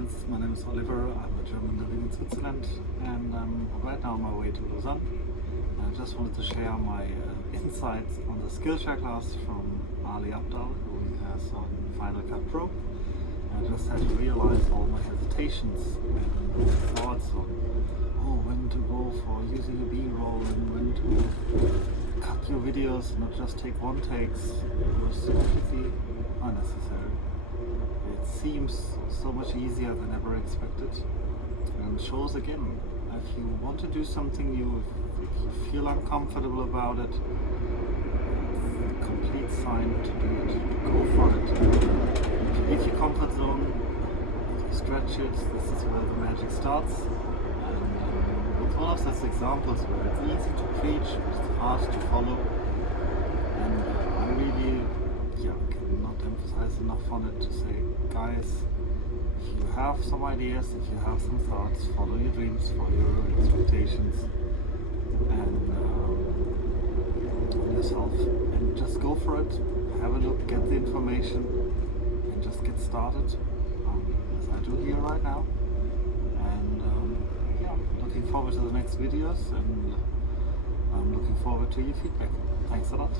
friends, my name is Oliver. I'm a German living in Switzerland, and I'm right now on my way to Lausanne. I just wanted to share my insights on the Skillshare class from Ali Abdal, who has on Final Cut Pro. I just had to realize all my hesitations and thoughts on when to go for using a B-roll and when to cut your videos, not just take one takes. It was completely unnecessary. It seems so much easier than ever expected, and shows again, if you want to do something new, if you feel uncomfortable about it, it's a complete sign to do it. Go for it. Leave your comfort zone, stretch it. This is where the magic starts. And it's one of those examples where it's easy to preach, but it's hard to follow. And I really cannot emphasize enough on it to say, guys, if you have some ideas, if you have some thoughts, follow your dreams, follow your expectations, and yourself, and just go for it. Have a look, get the information, and just get started, as I do here right now. And looking forward to the next videos, and I'm looking forward to your feedback. Thanks a lot.